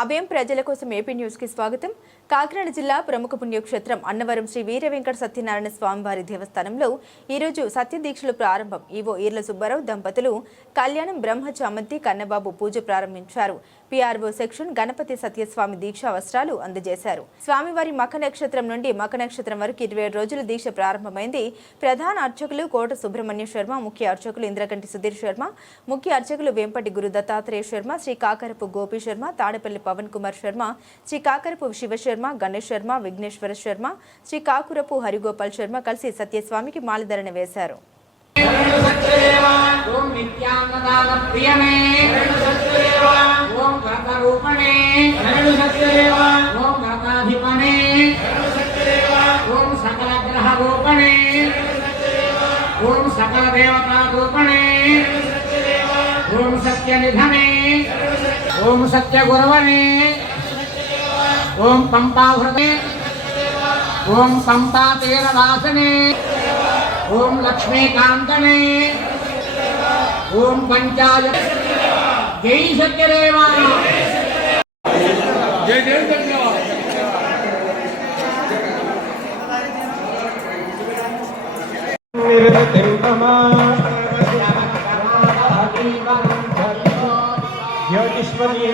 అభయం ప్రజల కోసం ఏపీ న్యూస్కి స్వాగతం. కాకినాడ జిల్లా ప్రముఖ పుణ్యక్షేత్రం అన్నవరం శ్రీ వీర వెంకట సత్యనారాయణ స్వామివారి దేవస్థానంలో ఈరోజు సత్యదీక్షలు ప్రారంభం. ఈవో ఈర్ల సుబ్బారావు దంపతులు కళ్యాణం బ్రహ్మ చామంతి కన్నబాబు పూజ ప్రారంభించారు. పిఆర్ఓ సెక్షన్ గణపతి సత్యస్వామి దీక్షా వస్త్రాలు అందజేశారు. స్వామివారి మఖ నక్షత్రం నుండి మఖ నక్షత్రం వరకు ఇరవై ఏడు రోజుల దీక్ష ప్రారంభమైంది. ప్రధాన అర్చకులు కోట సుబ్రహ్మణ్య శర్మ ముఖ్య అర్చకులు ఇంద్రకంటి సుధీర్ శర్మ ముఖ్య అర్చకులు వేంపటి గురు దత్తాత్రేయ శర్మ శ్రీ కాకరపు గోపి శర్మ తాడపల్లి పవన్ కుమార్ శర్మ శ్రీ కాకరపు శివశర్మ గణేష్ శర్మ విఘ్నేశ్వర శర్మ శ్రీ కాకురపు హరిగోపాల్ శర్మ కలిసి సత్యస్వామికి మాలధరణ వేశారు. ఓం దేవతా రూపణే सत्य निधने ओम सत्यनिधने ॐ ओम पंपा पम्पाहृते ॐ पम्पातीरदासने ॐ लक्ष्मीकान्तने। ॐ पञ्चायत जय सत्यदेवा। जय जय सत्यदेवा। निरतिम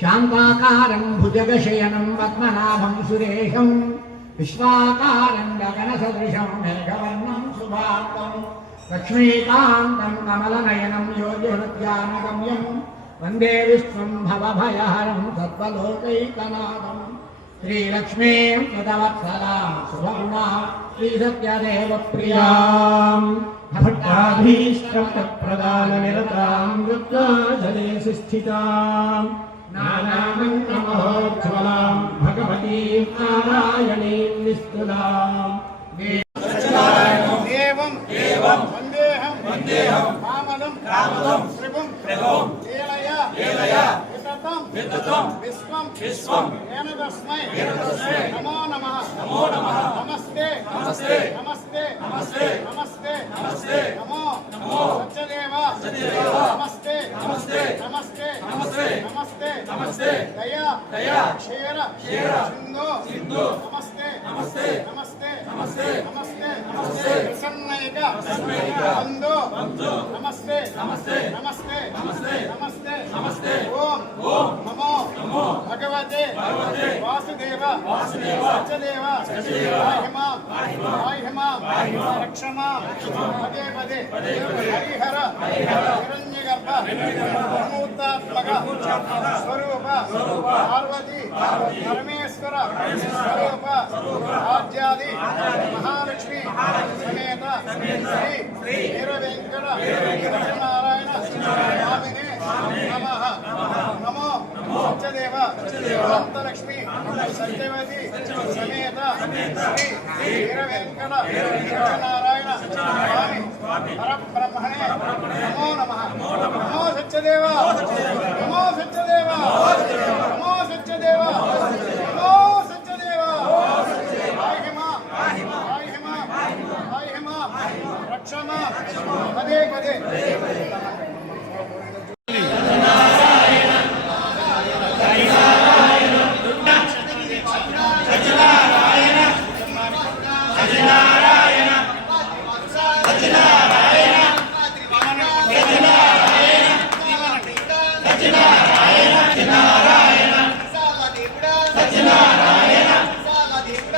శాంతాకారం భుజగశయనం పద్మనాభం సురేషం విశ్వాకారం గగన సదృశం మేఘవర్ణం శుభాంతం లక్ష్మీకాంతం కమలనయనం యోగిహృద్యానగమ్యం వందే విశ్వం భవభయహరం సర్వలోకైకనాథం శ్రీలక్ష్మీం కృతవత్సలాం శుభగుణా శ్రీసత్యదేవ ప్రియాం भट्टाधीष्टप्रदाननिरतां वृत्ताजले सुस्थितां नानामन्त्रमहोज्ज्वलां भगवतीं नारायणीं निस्तुलाम् ఏవం ఏవం వందేహం వందేహం కామలం విశ్వం విశ్వం ఏనదస్మై ఏనదస్మై నమో నమః నమో నమః నమస్తే నమస్తే నమస్తే నమస్తే నమస్తే నమస్తే నమో నమో సత్యదేవ సత్యదేవ నమస్తే నమస్తే నమస్తే నమస్తే నమస్తే నమస్తే దయా దయా క్షీర క్షీర సింధు సింధు నమస్తే నమస్తే నమస్తే నమస్తే నమస్తే నమస్తే ప్రసన్నైక ప్రసన్నైక బంధు బంధు నమస్తే నమస్తే నమస్తే నమస్తే నమస్తే నమస్తే. ఓం. ఓం. నమో. నమో. భగవతే. భగవతే. వాసుదేవ. వాసుదేవ. సత్యదేవ. పాహిమా పాహిమా పాహిమా పాహిమా రక్షమా పదే పదే. హరిహర. హరిహర. హిరణ్యగర్భ. హిరణ్యగర్భ. స్వరూప. పార్వతి. పరమేశ్వర. స్వరూప ఆద్యాది మహాలక్ష్మి సమేత శ్రీ వీర వెంకట సత్యనారాయణ స్వామినే నమః నమో సత్యదేవ అనంతలక్ష్మి స్వామి పరబ్రహ్మణే నమో నమో. సత్యదేవ నమో సత్యదేవ.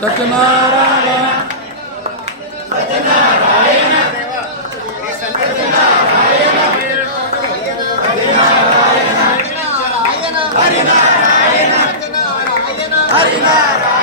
ಸತ್ಯನಾರಾಯಣ ಸತ್ಯನಾರಾಯಣ ಹರಿನಾರಾಯಣ ಹರಿನಾರಾಯಣ ಹರಿನಾರಾಯಣ